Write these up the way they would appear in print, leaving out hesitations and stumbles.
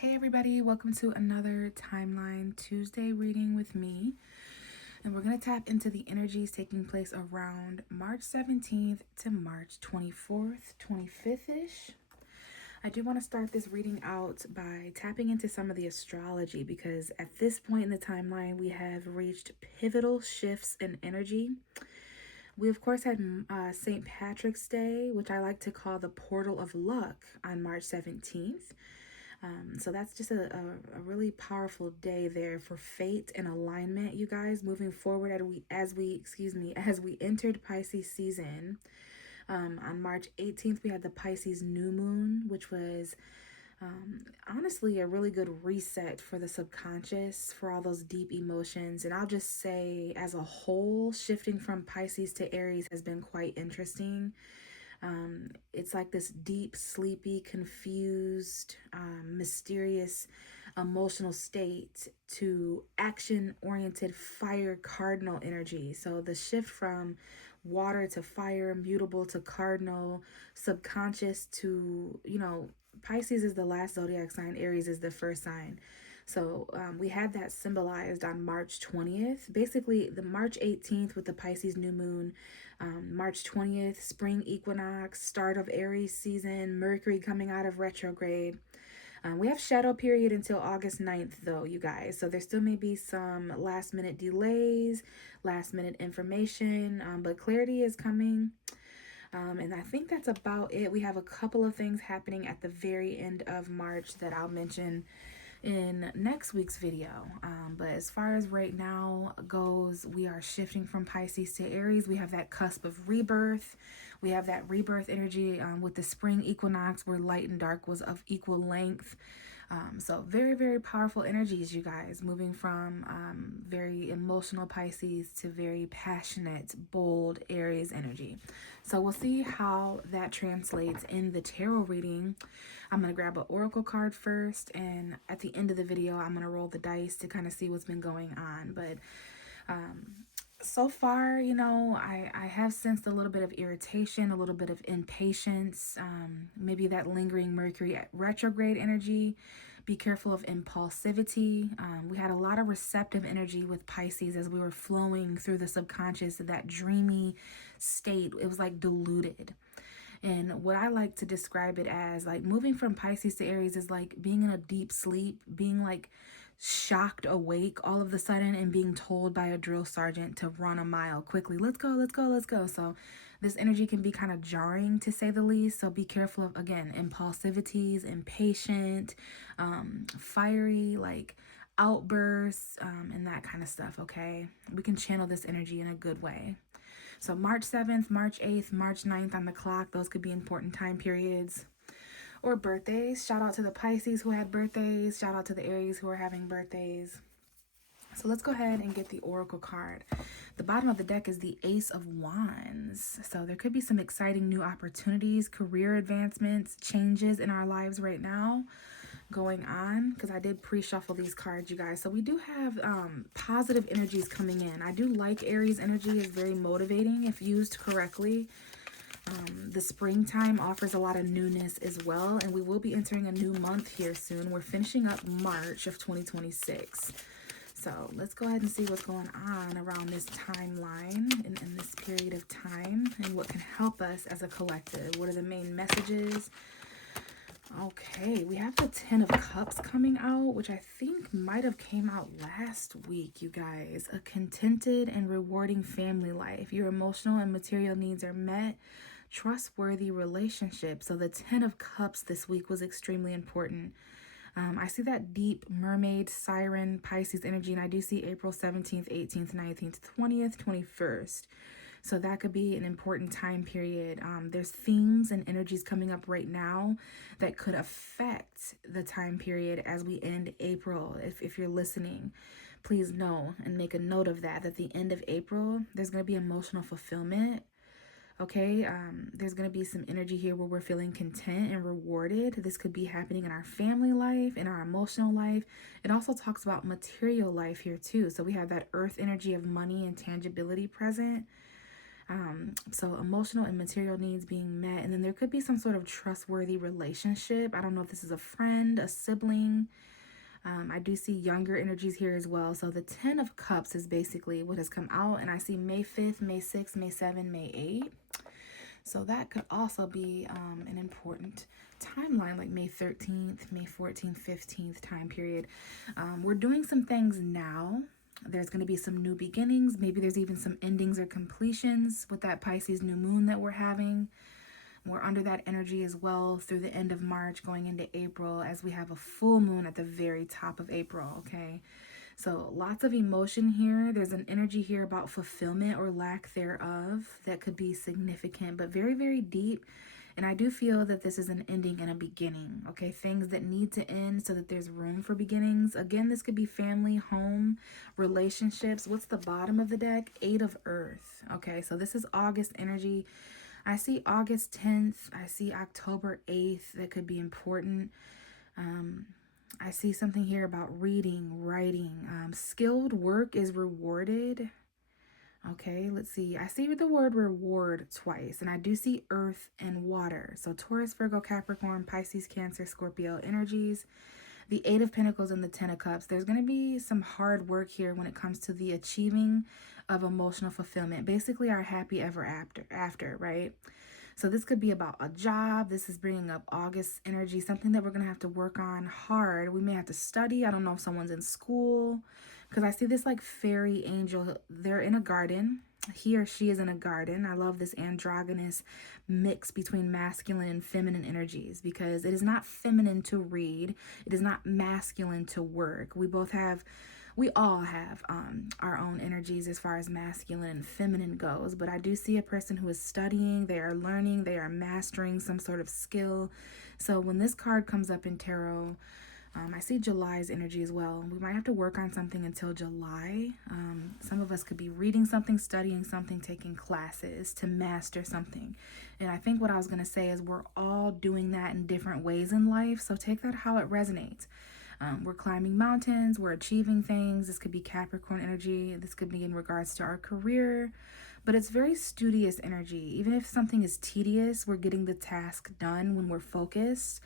Hey everybody, welcome to another Timeline Tuesday reading with me. And we're going to tap into the energies taking place around March 17th to March 24th, 25th-ish. I do want to start this reading out by tapping into some of the astrology because at this point in the timeline, we have reached pivotal shifts in energy. We, of course, had St. Patrick's Day, which I like to call the portal of luck, on March 17th. So that's just a really powerful day there for fate and alignment, you guys, moving forward as we entered Pisces season. On March 18th, we had the Pisces new moon, which was honestly a really good reset for the subconscious, for all those deep emotions. And I'll just say, as a whole, shifting from Pisces to Aries has been quite interesting. It's like this deep, sleepy, confused, mysterious, emotional state to action-oriented fire cardinal energy. So the shift from water to fire, mutable to cardinal, subconscious to, Pisces is the last zodiac sign, Aries is the first sign. So we had that symbolized on March 20th. Basically, the March 18th with the Pisces new moon, March 20th, spring equinox, start of Aries season, Mercury coming out of retrograde. We have shadow period until August 9th, though, you guys. So there still may be some last minute delays, last minute information, but clarity is coming. And I think that's about it. We have a couple of things happening at the very end of March that I'll mention in next week's video. But as far as right now goes, we are shifting from Pisces to Aries. We have that cusp of rebirth. We have that rebirth energy with the spring equinox where light and dark was of equal length. So very, very powerful energies, you guys, moving from very emotional Pisces to very passionate, bold Aries energy. So we'll see how that translates in the tarot reading. I'm going to grab an oracle card first, and at the end of the video, I'm going to roll the dice to kind of see what's been going on. But so far, I have sensed a little bit of irritation, a little bit of impatience, maybe that lingering Mercury retrograde energy. Be careful of impulsivity. We had a lot of receptive energy with Pisces as we were flowing through the subconscious, that dreamy state. It was like diluted. And what I like to describe it as, like, moving from Pisces to Aries is like being in a deep sleep, being like shocked awake all of a sudden and being told by a drill sergeant to run a mile quickly. Let's go, let's go, let's go. So this energy can be kind of jarring, to say the least. So be careful of, again, impulsivities, impatient, fiery, like outbursts, and that kind of stuff, okay? We can channel this energy in a good way. So March 7th, March 8th, March 9th on the clock. Those could be important time periods. Or birthdays. Shout out to the Pisces who had birthdays. Shout out to the Aries who are having birthdays. So let's go ahead and get the oracle card. The bottom of the deck is the Ace of Wands. So there could be some exciting new opportunities, career advancements, changes in our lives right now going on, because I did pre-shuffle these cards, you guys. So we do have positive energies coming in. I do like Aries energy. Is very motivating if used correctly. The springtime offers a lot of newness as well, and we will be entering a new month here soon. We're finishing up March of 2026. So let's go ahead and see what's going on around this timeline and in this period of time, and what can help us as a collective. What are the main messages? Okay, we have the Ten of Cups coming out, which I think might have came out last week, you guys. A contented and rewarding family life. Your emotional and material needs are met. Trustworthy relationship. So the Ten of Cups this week was extremely important. I see that deep mermaid, siren, Pisces energy, and I do see April 17th, 18th, 19th, 20th, 21st. So that could be an important time period. There's themes and energies coming up right now that could affect the time period as we end April. If you're listening, please know and make a note of that, at the end of April, there's going to be emotional fulfillment. Okay, there's going to be some energy here where we're feeling content and rewarded. This could be happening in our family life, in our emotional life. It also talks about material life here too. So we have that earth energy of money and tangibility present. So emotional and material needs being met. And then there could be some sort of trustworthy relationship. I don't know if this is a friend, a sibling. I do see younger energies here as well. So the 10 of Cups is basically what has come out. And I see May 5th, May 6th, May 7th, May 8th. So that could also be an important timeline, like May 13th, May 14th, 15th time period. We're doing some things now. There's going to be some new beginnings. Maybe there's even some endings or completions with that Pisces new moon that we're having. We're under that energy as well through the end of March going into April, as we have a full moon at the very top of April, okay? So lots of emotion here. There's an energy here about fulfillment or lack thereof that could be significant, but very, very deep. And I do feel that this is an ending and a beginning, okay? Things that need to end so that there's room for beginnings. Again, this could be family, home, relationships. What's the bottom of the deck? 8 of Earth, okay? So this is August energy. I see August 10th. I see October 8th. That could be important. I see something here about reading, writing. Skilled work is rewarded. Okay, let's see. I see the word reward twice, and I do see earth and water. So Taurus, Virgo, Capricorn, Pisces, Cancer, Scorpio energies. The 8 of Pentacles and the 10 of Cups. There's going to be some hard work here when it comes to the achieving of emotional fulfillment. Basically, our happy ever after, right? So this could be about a job. This is bringing up August energy, something that we're going to have to work on hard. We may have to study. I don't know if someone's in school, because I see this like fairy angel. They're in a garden. He or she is in a garden. I love this androgynous mix between masculine and feminine energies, because it is not feminine to read. It is not masculine to work. We all have our own energies as far as masculine and feminine goes. But I do see a person who is studying, they are learning, they are mastering some sort of skill. So when this card comes up in tarot, I see July's energy as well. We might have to work on something until July. Some of us could be reading something, studying something, taking classes to master something. And I think what I was going to say is we're all doing that in different ways in life. So take that how it resonates. We're climbing mountains, we're achieving things. This could be Capricorn energy. This could be in regards to our career. But it's very studious energy. Even if something is tedious, we're getting the task done when we're focused.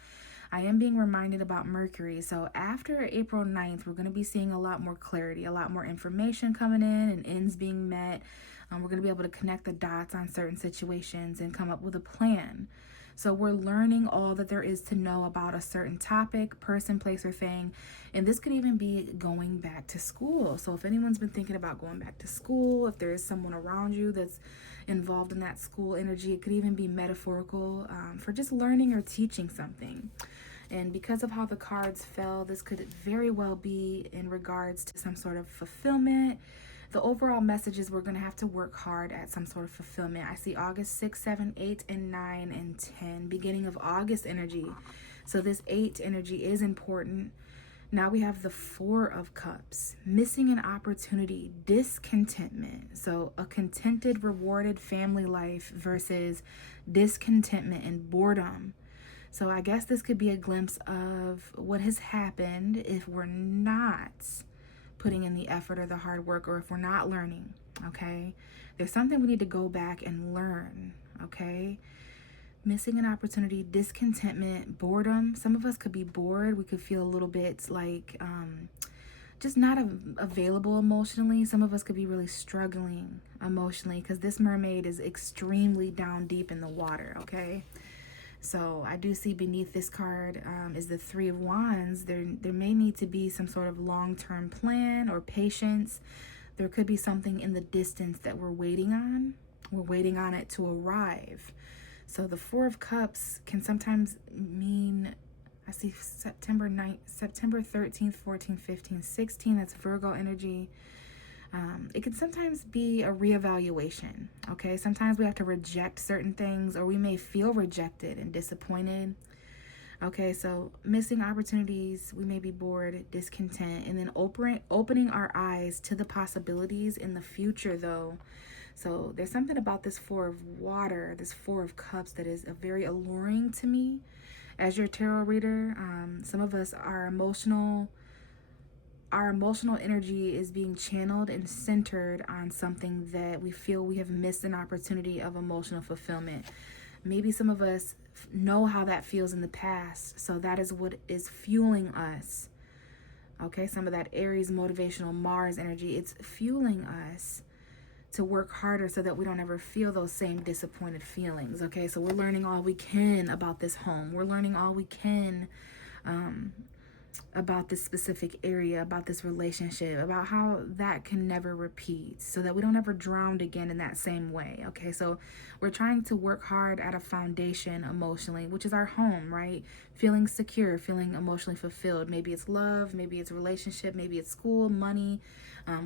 I am being reminded about Mercury. So after April 9th, we're going to be seeing a lot more clarity, a lot more information coming in and ends being met. We're going to be able to connect the dots on certain situations and come up with a plan. So we're learning all that there is to know about a certain topic, person, place, or thing. And this could even be going back to school. So if anyone's been thinking about going back to school, if there is someone around you that's involved in that school energy, it could even be metaphorical for just learning or teaching something. And because of how the cards fell, this could very well be in regards to some sort of fulfillment. The overall message is we're going to have to work hard at some sort of fulfillment. I see August 6, 7, 8, and 9, and 10, beginning of August energy. So this 8 energy is important. Now we have the 4 of Cups, missing an opportunity, discontentment. So a contented, rewarded family life versus discontentment and boredom. So I guess this could be a glimpse of what has happened if we're not putting in the effort or the hard work, or if we're not learning, okay? There's something we need to go back and learn, okay? Missing an opportunity, discontentment, boredom. Some of us could be bored. We could feel a little bit like just not available emotionally. Some of us could be really struggling emotionally because this mermaid is extremely down deep in the water, okay? So I do see beneath this card is the 3 of Wands. There may need to be some sort of long-term plan or patience. There could be something in the distance that we're waiting on. We're waiting on it to arrive. So the 4 of Cups can sometimes mean, I see September 13th, 14th, 15th, 16th. That's Virgo energy. It can sometimes be a reevaluation, okay? Sometimes we have to reject certain things, or we may feel rejected and disappointed, okay? So missing opportunities, we may be bored, discontent, and then opening our eyes to the possibilities in the future, though. So there's something about this 4 of water, this 4 of Cups, that is very alluring to me as your tarot reader. Some of us, our our emotional energy is being channeled and centered on something that we feel we have missed an opportunity of emotional fulfillment. Maybe some of us know how that feels in the past, so that is what is fueling us. Okay, some of that Aries motivational Mars energy, it's fueling us to work harder so that we don't ever feel those same disappointed feelings. Okay, so we're learning all we can about this home. We're learning all we can about this specific area, about this relationship, about how that can never repeat so that we don't ever drown again in that same way. Okay, so we're trying to work hard at a foundation emotionally, which is our home, right? Feeling secure, feeling emotionally fulfilled. Maybe it's love, maybe it's relationship, maybe it's school, money,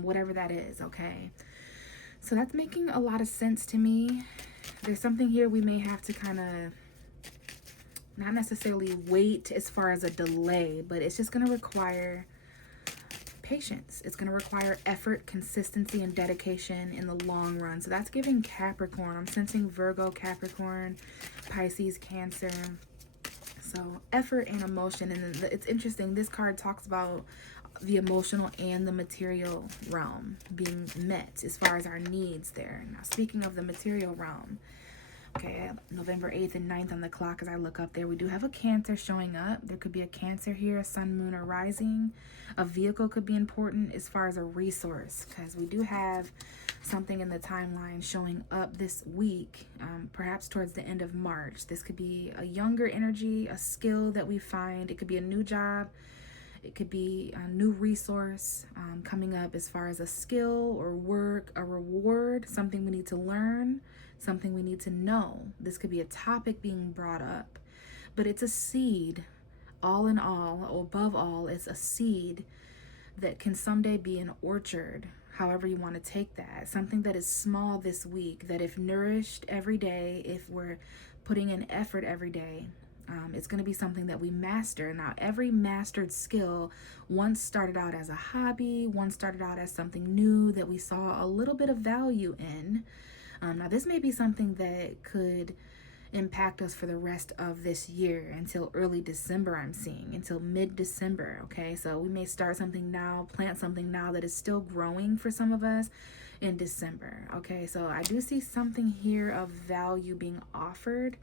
whatever that is. Okay, so that's making a lot of sense to me. There's something here we may have to kind of not necessarily wait as far as a delay, but it's just going to require patience. It's going to require effort, consistency, and dedication in the long run. So that's giving Capricorn. I'm sensing Virgo, Capricorn, Pisces, Cancer. So effort and emotion. And it's interesting. This card talks about the emotional and the material realm being met as far as our needs there. Now, speaking of the material realm, okay, November 8th and 9th on the clock as I look up there, we do have a Cancer showing up. There could be a Cancer here, a sun, moon, or rising. A vehicle could be important as far as a resource, because we do have something in the timeline showing up this week, perhaps towards the end of March. This could be a younger energy, a skill that we find. It could be a new job. It could be a new resource coming up as far as a skill or work, a reward, something we need to learn, something we need to know. This could be a topic being brought up, but it's a seed. All in all, above all, it's a seed that can someday be an orchard, however you want to take that. Something that is small this week, that if nourished every day, if we're putting in effort every day, it's going to be something that we master. Now, every mastered skill once started out as a hobby, once started out as something new that we saw a little bit of value in. Now, this may be something that could impact us for the rest of this year until early December, I'm seeing, until mid-December, okay? So we may start something now, plant something now that is still growing for some of us in December, okay? So I do see something here of value being offered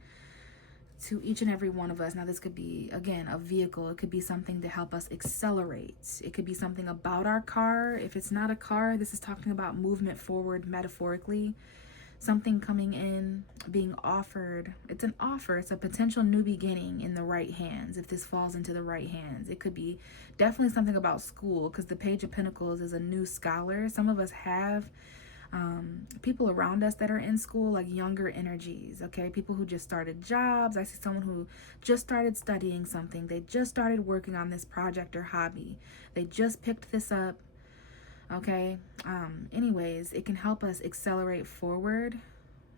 to each and every one of us. Now, this could be, again, a vehicle. It could be something to help us accelerate. It could be something about our car. If it's not a car, this is talking about movement forward metaphorically. Something coming in, being offered. It's an offer. It's a potential new beginning in the right hands, if this falls into the right hands. It could be definitely something about school, because the Page of Pentacles is a new scholar. Some of us have people around us that are in school, like younger energies, okay? People who just started jobs. I see someone who just started studying something. They just started working on this project or hobby. They just picked this up, okay? Anyways, it can help us accelerate forward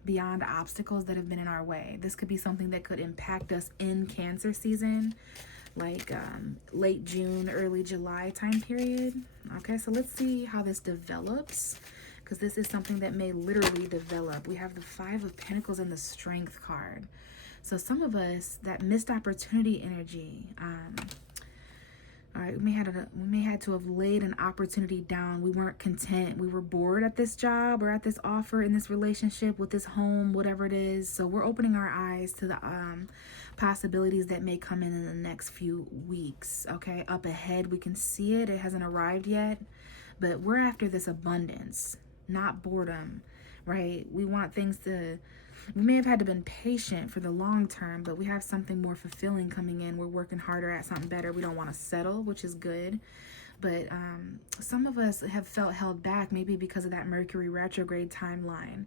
beyond obstacles that have been in our way. This could be something that could impact us in Cancer season, like late June, early July time period. Okay, so let's see how this develops, because this is something that may literally develop. We have the Five of Pentacles and the Strength card. So some of us, that missed opportunity energy, all right, we may had to have laid an opportunity down. We weren't content. We were bored at this job or at this offer, in this relationship, with this home, whatever it is. So we're opening our eyes to the possibilities that may come in the next few weeks, okay? Up ahead, we can see it. It hasn't arrived yet, but we're after this abundance, not boredom, right? We want things to... We may have had to been patient for the long term, but we have something more fulfilling coming in. We're working harder at something better. We don't want to settle, which is good. But some of us have felt held back, maybe because of that Mercury retrograde timeline.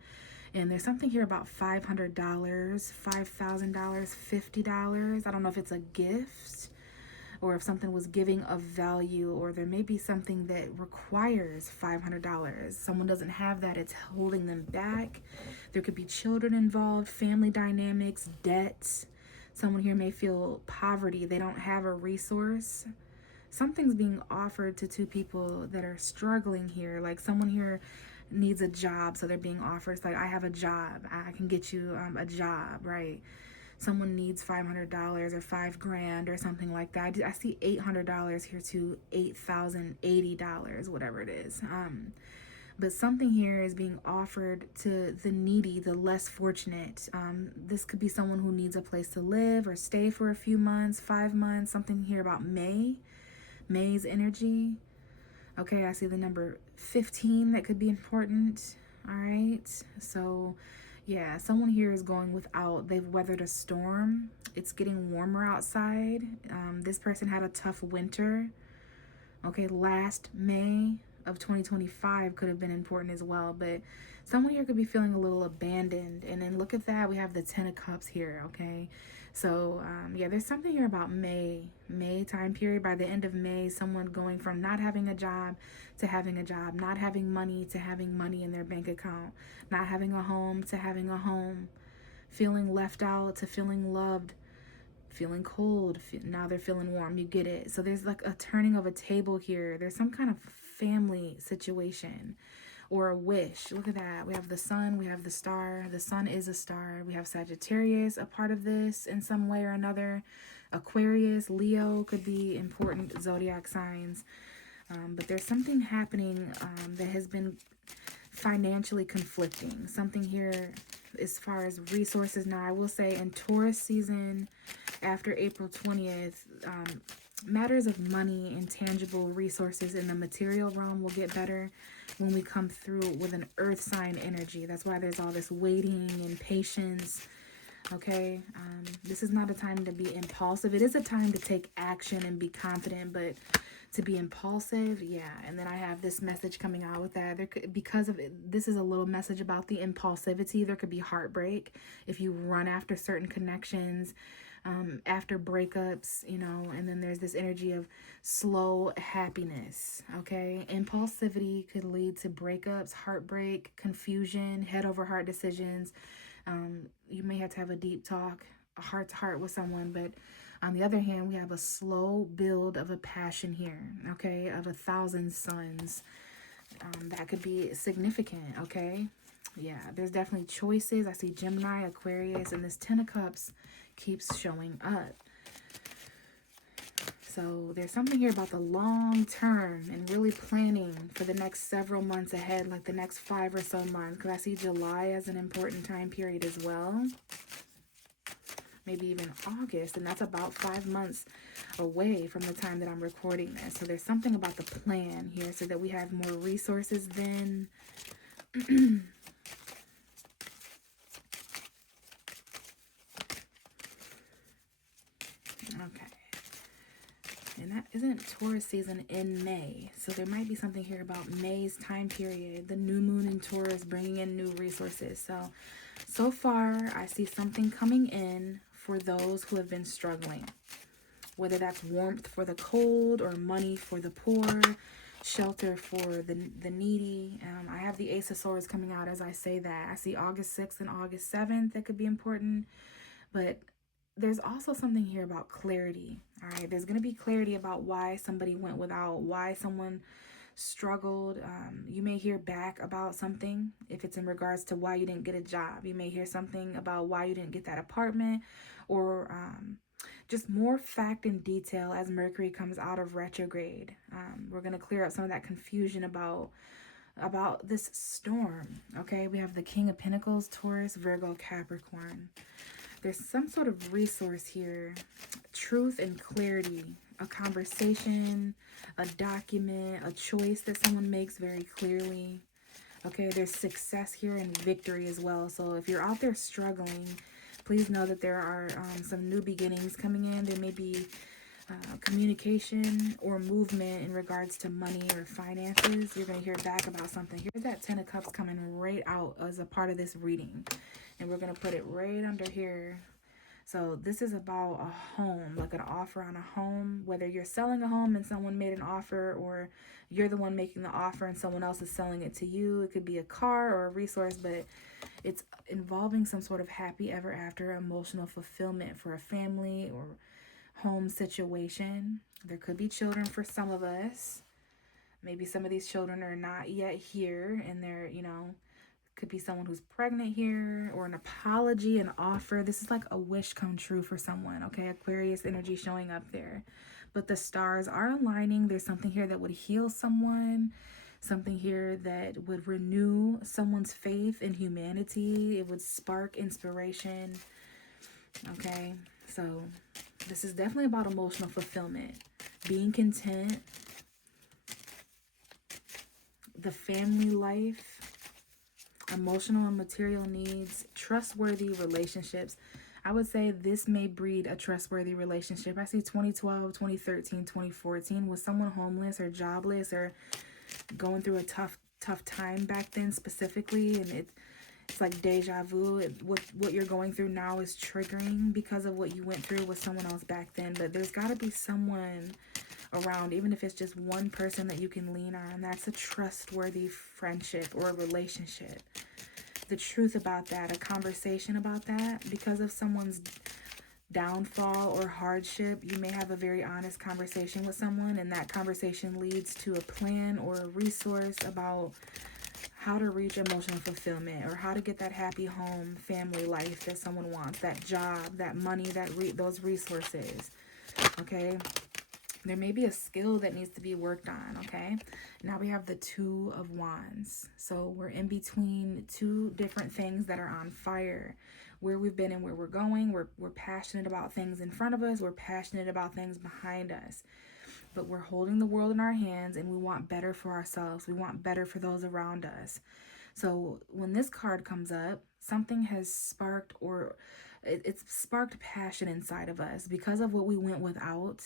And there's something here about $500, $5,000, $50. I don't know if it's a gift or if something was giving of value, or there may be something that requires $500. Someone doesn't have that, it's holding them back. There could be children involved, family dynamics, debts. Someone here may feel poverty. They don't have a resource. Something's being offered to two people that are struggling here. Like someone here needs a job, so they're being offered. It's like, I have a job. I can get you a job, right? someone needs $500 or $5,000 or something like that. I see $800 here too, $8,080, whatever it is. But something here is being offered to the needy, the less fortunate. This could be someone who needs a place to live or stay for a few months, 5 months. Something here about May's energy. Okay, I see the number 15 that could be important. All right, so yeah, someone here is going without. They've weathered a storm. It's getting warmer outside. This person had a tough winter. Okay, last May of 2025 could have been important as well, but someone here could be feeling a little abandoned. And then look at that, we have the 10 of Cups here. Okay, so yeah, there's something here about May time period. By the end of May, someone going from not having a job to having a job, not having money to having money in their bank account, not having a home to having a home, feeling left out to feeling loved, feeling cold, now they're feeling warm. You get it. So there's like a turning of a table here. There's some kind of family situation or a wish. Look at that. We have the sun, we have the star. The sun is a star. We have Sagittarius, a part of this in some way or another. Aquarius, Leo could be important zodiac signs. But there's something happening that has been financially conflicting. Something here as far as resources. Now, I will say in Taurus season, after April 20th, matters of money and tangible resources in the material realm will get better when we come through with an earth sign energy. That's why there's all this waiting and patience. Okay, this is not a time to be impulsive. It is a time to take action and be confident, but to be impulsive, yeah. And then I have this message coming out with that. There could, because of it, this is a little message about the impulsivity. There could be heartbreak if you run after certain connections, after breakups, you know. And then there's this energy of slow happiness. Okay, impulsivity could lead to breakups, heartbreak, confusion, head over heart decisions. You may have to have a deep talk, a heart to heart with someone, but on the other hand, we have a slow build of a passion here, okay, of 1,000 suns. That could be significant, okay? Yeah, there's definitely choices. I see Gemini, Aquarius, and this 10 of Cups keeps showing up. So there's something here about the long term and really planning for the next several months ahead, like the next 5 or so months. Because I see July as an important time period as well. Maybe even August, and that's about 5 months away from the time that I'm recording this. So there's something about the plan here so that we have more resources then. Okay. And that isn't Taurus season in May. So there might be something here about May's time period, the new moon in Taurus bringing in new resources. So far, I see something coming in for those who have been struggling, whether that's warmth for the cold or money for the poor, shelter for the needy. I have the Ace of Swords coming out as I say that. I see August 6th and August 7th that could be important, but there's also something here about clarity. All right, there's going to be clarity about why somebody went without, why someone struggled. You may hear back about something if it's in regards to why you didn't get a job. You may hear something about why you didn't get that apartment, or just more fact and detail as Mercury comes out of retrograde. We're going to clear up some of that confusion about this storm. Okay, we have the King of Pentacles, Taurus, Virgo, Capricorn. There's some sort of resource here, truth and clarity, a conversation, a document, a choice that someone makes very clearly. Okay, there's success here and victory as well. So if you're out there struggling, please know that there are some new beginnings coming in. There may be communication or movement in regards to money or finances. You're going to hear back about something. Here's that 10 of Cups coming right out as a part of this reading. And we're going to put it right under here. So this is about a home, like an offer on a home, whether you're selling a home and someone made an offer, or you're the one making the offer and someone else is selling it to you. It could be a car or a resource, but it's involving some sort of happy ever after emotional fulfillment for a family or home situation. There could be children for some of us. Maybe some of these children are not yet here and they're, Could be someone who's pregnant here, or an apology, an offer. This is like a wish come true for someone, okay? Aquarius energy showing up there. But the stars are aligning. There's something here that would heal someone, something here that would renew someone's faith in humanity. It would spark inspiration, okay? So this is definitely about emotional fulfillment, being content, the family life, emotional and material needs, trustworthy relationships. I would say this may breed a trustworthy relationship. I see 2012, 2013, 2014 was someone homeless or jobless or going through a tough time back then specifically, and it's like deja vu. What you're going through now is triggering because of what you went through with someone else back then. But there's got to be someone around, even if it's just one person that you can lean on. That's a trustworthy friendship or a relationship. The truth about that, a conversation about that, because of someone's downfall or hardship, you may have a very honest conversation with someone, and that conversation leads to a plan or a resource about how to reach emotional fulfillment, or how to get that happy home, family life that someone wants, that job, that money, those resources, okay? There may be a skill that needs to be worked on, okay? Now we have the Two of Wands. So we're in between two different things that are on fire. Where we've been and where we're going. We're passionate about things in front of us. We're passionate about things behind us. But we're holding the world in our hands, and we want better for ourselves. We want better for those around us. So when this card comes up, something has sparked, or it's sparked passion inside of us because of what we went without.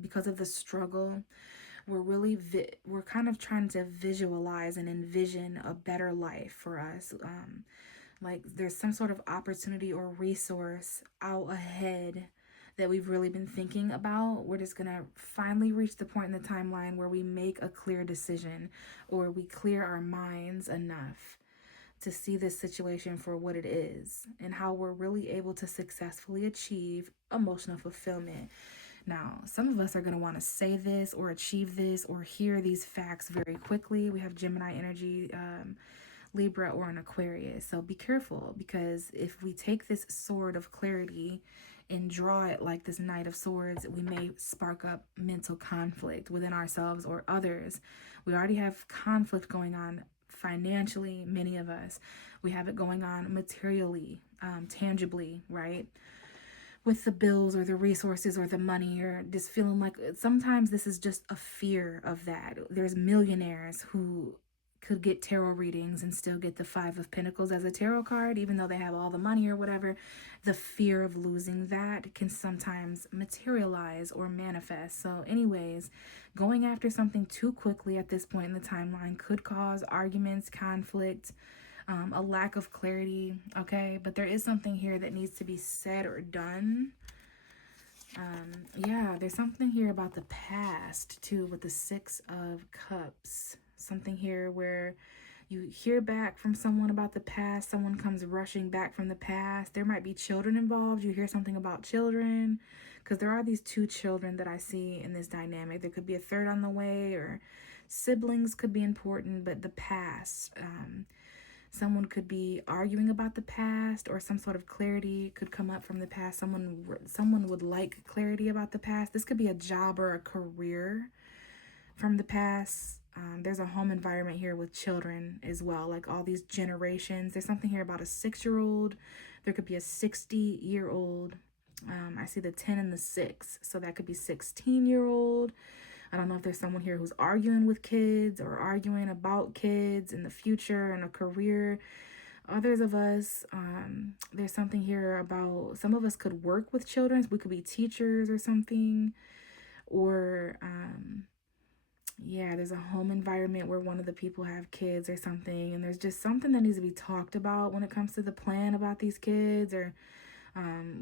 Because of the struggle, we're kind of trying to visualize and envision a better life for us. Like there's some sort of opportunity or resource out ahead that we've really been thinking about. We're just gonna finally reach the point in the timeline where we make a clear decision, or we clear our minds enough to see this situation for what it is, and how we're really able to successfully achieve emotional fulfillment. Now, some of us are going to want to say this or achieve this or hear these facts very quickly. We have Gemini energy, Libra, or an Aquarius. So be careful, because if we take this sword of clarity and draw it like this Knight of Swords, we may spark up mental conflict within ourselves or others. We already have conflict going on financially, many of us. We have it going on materially, tangibly, right? With the bills or the resources or the money, or just feeling like sometimes this is just a fear of that. There's millionaires who could get tarot readings and still get the Five of Pentacles as a tarot card, even though they have all the money or whatever. The fear of losing that can sometimes materialize or manifest. So anyways, going after something too quickly at this point in the timeline could cause arguments, conflict, a lack of clarity, okay? But there is something here that needs to be said or done. Yeah, there's something here about the past, too, with the Six of Cups. Something here where you hear back from someone about the past. Someone comes rushing back from the past. There might be children involved. You hear something about children, because there are these two children that I see in this dynamic. There could be a third on the way, or siblings could be important, but the past, someone could be arguing about the past, or some sort of clarity could come up from the past. Someone would like clarity about the past. This could be a job or a career from the past. There's a home environment here with children as well, like all these generations. There's something here about a 6-year-old. There could be a 60-year-old. I see the 10 and the 6, so that could be 16-year-old. I don't know if there's someone here who's arguing with kids or arguing about kids in the future and a career. Others of us, there's something here about some of us could work with children. We could be teachers or something. Or, yeah, there's a home environment where one of the people have kids or something. And there's just something that needs to be talked about when it comes to the plan about these kids, or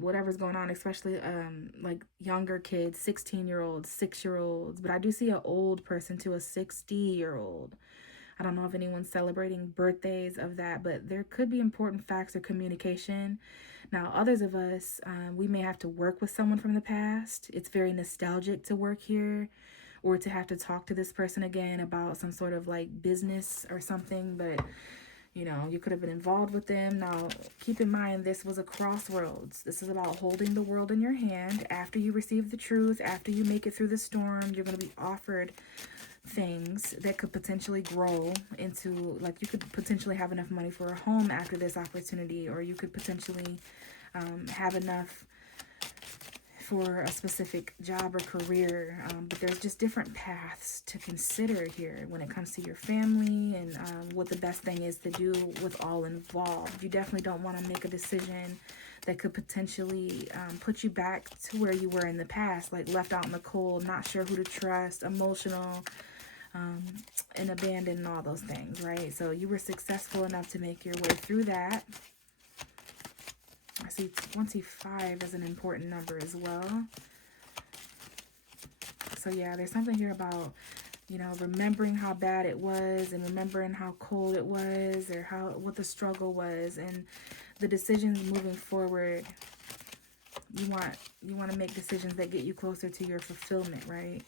whatever's going on, especially like younger kids, 16-year-olds, 6-year-olds. But I do see an old person too, a 60-year-old. I don't know if anyone's celebrating birthdays of that, but there could be important facts or communication. Now, others of us, we may have to work with someone from the past. It's very nostalgic to work here, or to have to talk to this person again about some sort of like business or something. But You could have been involved with them. Now, keep in mind, this was a crossroads. This is about holding the world in your hand. After you receive the truth, after you make it through the storm, you're going to be offered things that could potentially grow into, like, you could potentially have enough money for a home after this opportunity, or you could potentially have enough for a specific job or career, but there's just different paths to consider here when it comes to your family and what the best thing is to do with all involved. You definitely don't want to make a decision that could potentially put you back to where you were in the past, like left out in the cold, not sure who to trust, emotional, and abandoned, and all those things, right? So you were successful enough to make your way through that. I see 25 as an important number as well. So yeah, there's something here about, remembering how bad it was and remembering how cold it was, or what the struggle was, and the decisions moving forward. You want to make decisions that get you closer to your fulfillment, right?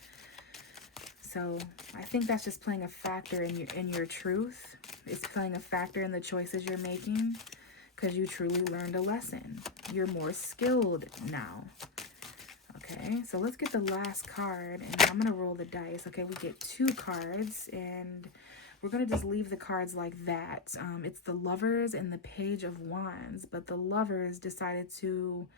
So I think that's just playing a factor in your truth. It's playing a factor in the choices you're making, because you truly learned a lesson. You're more skilled now. Okay, so let's get the last card, and I'm going to roll the dice. Okay, we get 2 cards, and we're going to just leave the cards like that. It's the Lovers and the Page of Wands, but the Lovers decided to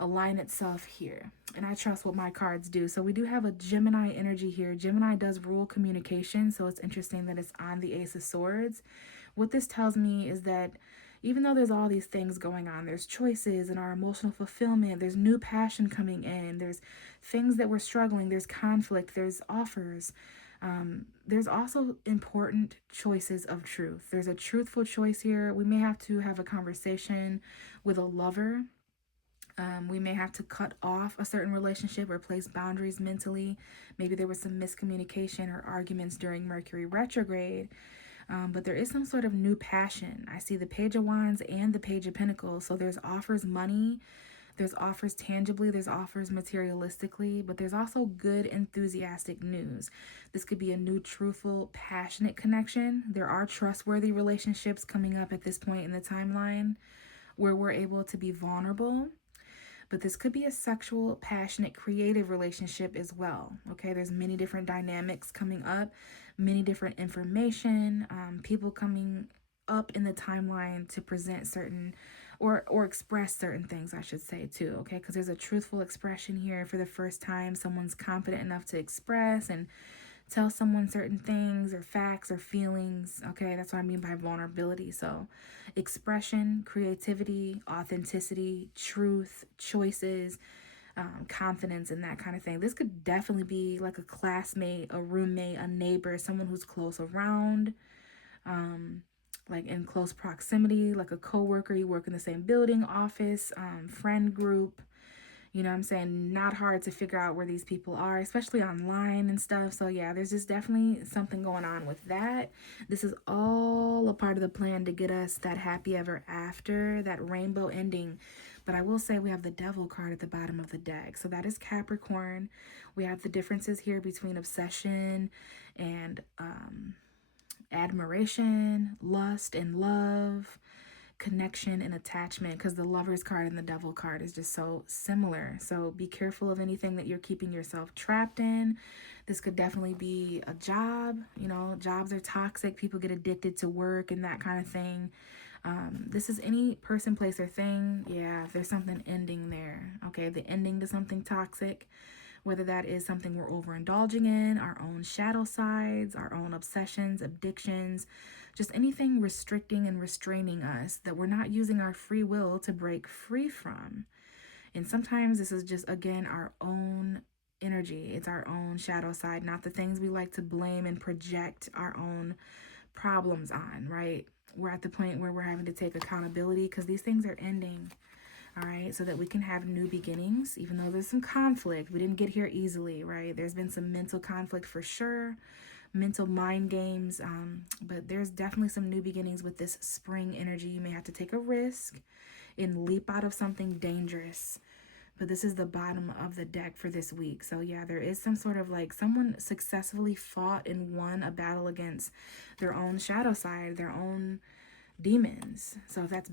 align itself here, and I trust what my cards do. So we do have a Gemini energy here. Gemini does rule communication, so it's interesting that it's on the Ace of Swords. What this tells me is that even though there's all these things going on, there's choices and our emotional fulfillment, there's new passion coming in, there's things that we're struggling, there's conflict, there's offers, there's also important choices of truth. There's a truthful choice here. We may have to have a conversation with a lover. We may have to cut off a certain relationship or place boundaries mentally. Maybe there was some miscommunication or arguments during Mercury retrograde. But there is some sort of new passion. I see the Page of Wands and the Page of Pentacles. So there's offers money, there's offers tangibly, there's offers materialistically, but there's also good, enthusiastic news. This could be a new, truthful, passionate connection. There are trustworthy relationships coming up at this point in the timeline where we're able to be vulnerable. But this could be a sexual, passionate, creative relationship as well. Okay, there's many different dynamics coming up, many different information, people coming up in the timeline to present certain or express certain things, I should say, too. Okay, because there's a truthful expression here for the first time. Someone's confident enough to express and tell someone certain things or facts or feelings. Okay, that's what I mean by vulnerability. So expression, creativity, authenticity, truth, choices, confidence, and that kind of thing. This could definitely be like a classmate, a roommate, a neighbor, someone who's close around, like in close proximity, like a coworker. You work in the same building, office, friend group. You know what I'm saying? Not hard to figure out where these people are, especially online and stuff. So yeah, there's just definitely something going on with that. This is all a part of the plan to get us that happy ever after, that rainbow ending. But I will say we have the Devil card at the bottom of the deck. So that is Capricorn. We have the differences here between obsession and admiration, lust and love, connection and attachment, because the Lovers card and the Devil card is just so similar. So be careful of anything that you're keeping yourself trapped in. This could definitely be a job. Jobs are toxic. People get addicted to work and that kind of thing. This is any person, place, or thing. Yeah, there's something ending there. Okay, the ending to something toxic, whether that is something we're overindulging in, our own shadow sides, our own obsessions, addictions, just anything restricting and restraining us that we're not using our free will to break free from. And sometimes this is just, again, our own energy. It's our own shadow side, not the things we like to blame and project our own problems on, right? We're at the point where we're having to take accountability because these things are ending. All right, so that we can have new beginnings, even though there's some conflict. We didn't get here easily, right? There's been some mental conflict for sure, mental mind games, but there's definitely some new beginnings with this spring energy. You may have to take a risk and leap out of something dangerous. But this is the bottom of the deck for this week. So yeah, there is some sort of like someone successfully fought and won a battle against their own shadow side, their own demons. So if that's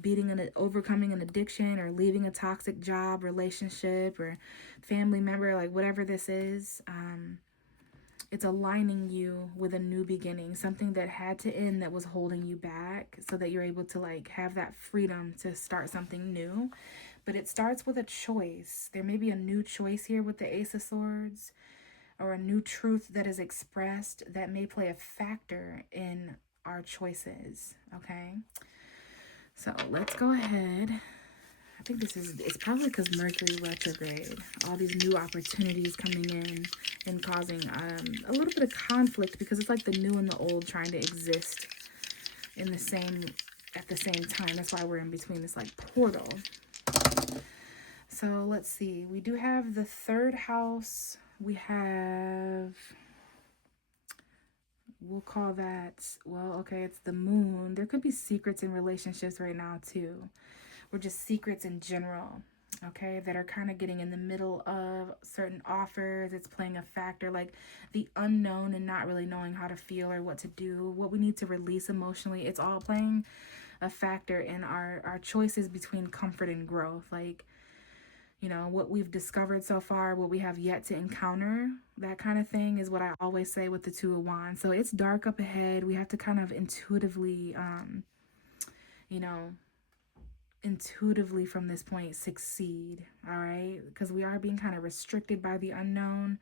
overcoming an addiction or leaving a toxic job, relationship, or family member, like whatever this is, it's aligning you with a new beginning, something that had to end that was holding you back, so that you're able to like have that freedom to start something new. But it starts with a choice. There may be a new choice here with the Ace of Swords, or a new truth that is expressed that may play a factor in our choices. Okay, so let's go ahead. I think it's probably because Mercury retrograde, all these new opportunities coming in and causing a little bit of conflict, because it's like the new and the old trying to exist in the same at the same time. That's why we're in between this like portal. So let's see. We do have the third house. We have, we'll call that, well, okay, it's the moon. There could be secrets in relationships right now too, or just secrets in general, okay, that are kind of getting in the middle of certain offers. It's playing a factor, like the unknown and not really knowing how to feel or what to do, what we need to release emotionally. It's all playing a factor in our choices between comfort and growth. Like, you know, what we've discovered so far, what we have yet to encounter, that kind of thing is what I always say with the Two of Wands. So it's dark up ahead. We have to kind of intuitively, you know, intuitively from this point succeed, all right? Because we are being kind of restricted by the unknown.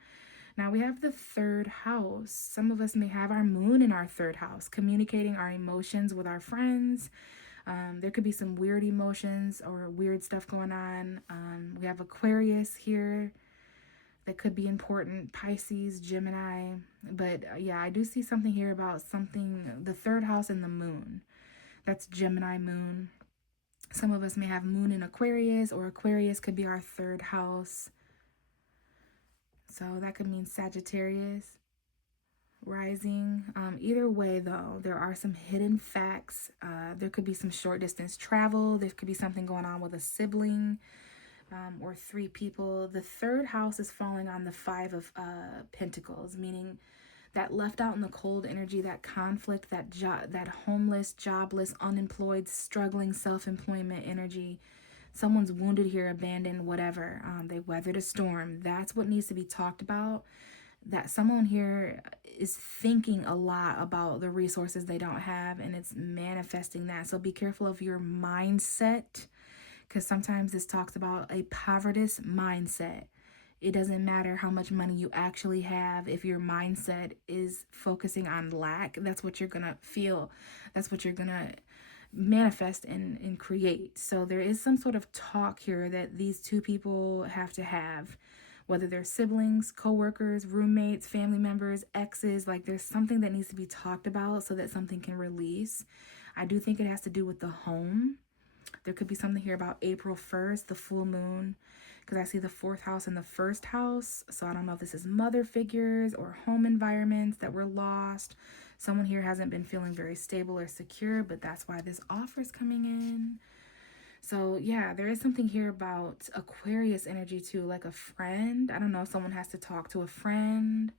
Now we have the third house. Some of us may have our moon in our third house, communicating our emotions with our friends. There could be some weird emotions or weird stuff going on. We have Aquarius here that could be important, Pisces, Gemini. But yeah, I do see something here about something, the third house and the moon. That's Gemini moon. Some of us may have moon in Aquarius, or Aquarius could be our third house. So that could mean Sagittarius rising. Either way, though, there are some hidden facts. There could be some short distance travel. There could be something going on with a sibling, or three people. The third house is falling on the Five of Pentacles, meaning that left out in the cold energy, that conflict, that homeless, jobless, unemployed, struggling self-employment energy. Someone's wounded here, abandoned, whatever. They weathered a storm. That's what needs to be talked about. That someone here is thinking a lot about the resources they don't have, and it's manifesting that. So be careful of your mindset, because sometimes this talks about a povertous mindset. It doesn't matter how much money you actually have. If your mindset is focusing on lack, that's what you're gonna feel. That's what you're gonna manifest and create. So there is some sort of talk here that these two people have to have, whether they're siblings, co-workers, roommates, family members, exes. Like, there's something that needs to be talked about so that something can release. I do think it has to do with the home. There could be something here about April 1st, the full moon, because I see the fourth house and the first house. So I don't know if this is mother figures or home environments that were lost. Someone here hasn't been feeling very stable or secure, but that's why this offer is coming in. So yeah, there is something here about Aquarius energy too, like a friend. I don't know if someone has to talk to a friend,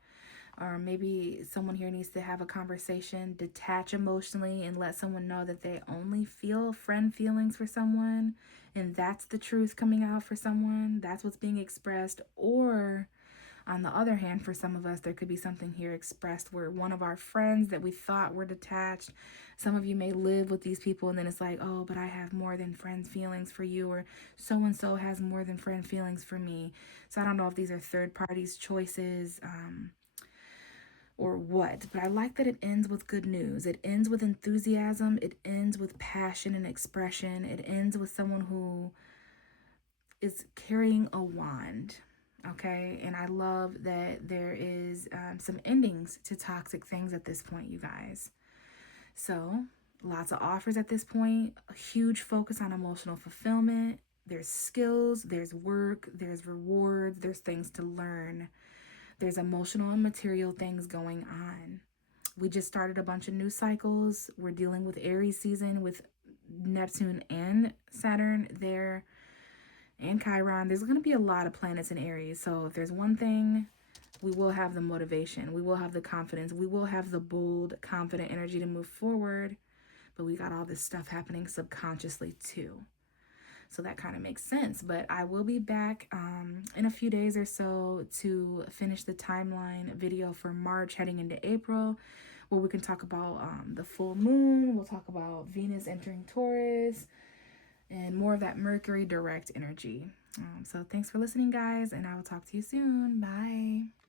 or maybe someone here needs to have a conversation, detach emotionally, and let someone know that they only feel friend feelings for someone, and that's the truth coming out for someone. That's what's being expressed. Or on the other hand, for some of us, there could be something here expressed where one of our friends that we thought were detached, some of you may live with these people, and then it's like, oh, but I have more than friends feelings for you, or so-and-so has more than friend feelings for me. So I don't know if these are third parties' choices, or what, but I like that it ends with good news. It ends with enthusiasm. It ends with passion and expression. It ends with someone who is carrying a wand. Okay, and I love that there is some endings to toxic things at this point, you guys. So lots of offers at this point, a huge focus on emotional fulfillment. There's skills, there's work, there's rewards, there's things to learn. There's emotional and material things going on. We just started a bunch of new cycles. We're dealing with Aries season with Neptune and Saturn there, and Chiron. There's going to be a lot of planets in Aries. So if there's one thing, we will have the motivation. We will have the confidence. We will have the bold, confident energy to move forward. but we got all this stuff happening subconsciously too. So that kind of makes sense. But I will be back in a few days or so to finish the timeline video for March heading into April, where we can talk about the full moon. We'll talk about Venus entering Taurus and more of that Mercury direct energy. So thanks for listening, guys, and I will talk to you soon. Bye.